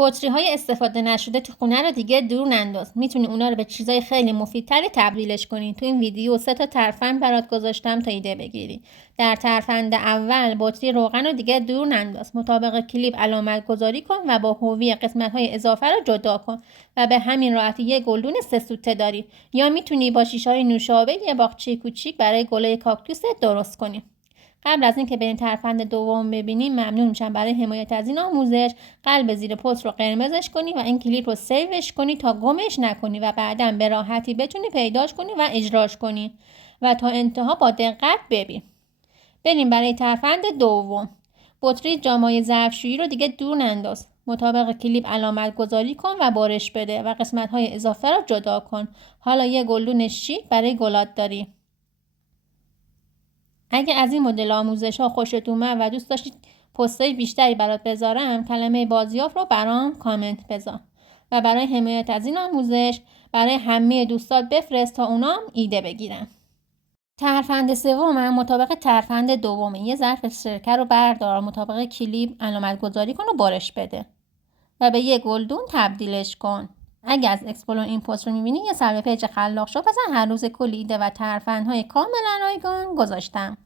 بطری‌های استفاده نشده تو خونه رو دیگه دور ننداز. میتونی اونا رو به چیزای خیلی مفیدتری تبدیلش کنی. تو این ویدیو 3 تا ترفند برات گذاشتم تا ایده بگیری. در ترفند اول بطری روغن رو دیگه دور ننداز. مطابق کلیپ علامت گذاری کن و با هوی قسمت‌های اضافه رو جدا کن و به همین راحتی یه گلدون 3 سوته داری. یا میتونی با شیشه‌های نوشابه یه باغچه کوچیک برای گلای کاکتوس درست کنی. قبل از اینکه بریم ترفند دوم ببینیم ممنون میشم برای حمایت از این آموزش قلب زیر پست رو قرمزش کنی و این کلیپ رو سیوش کنی تا گمش نکنی و بعداً به راحتی بتونی پیداش کنی و اجراش کنی و تا انتها با دقت ببین. بریم برای ترفند دوم. بطری جامای ظرفشویی رو دیگه دور ننداز. مطابق کلیپ علامت گذاری کن و برش بده و قسمت‌های اضافه رو جدا کن. حالا یه گلدون شیک برای گلات داری. اگه از این مدل آموزش ها خوشت اومد و دوست داشتید پستای بیشتری برات بذارم کلمه بازیافت رو برام کامنت بذار و برای حمایت از این آموزش برای همه دوستات بفرست تا اونام ایده بگیرن. ترفند سوم مطابق ترفند دومه. یه ظرف سرکه رو بردار، مطابق کلیپ علامت گذاری کن و برش بده و به یه گلدون تبدیلش کن. اگه از اکسپلور این پست رو میبینی یه سر به پیج خلاق شو بزن، هر روز کلی ایده و ترفندهای کاملا رایگان گذاشتم.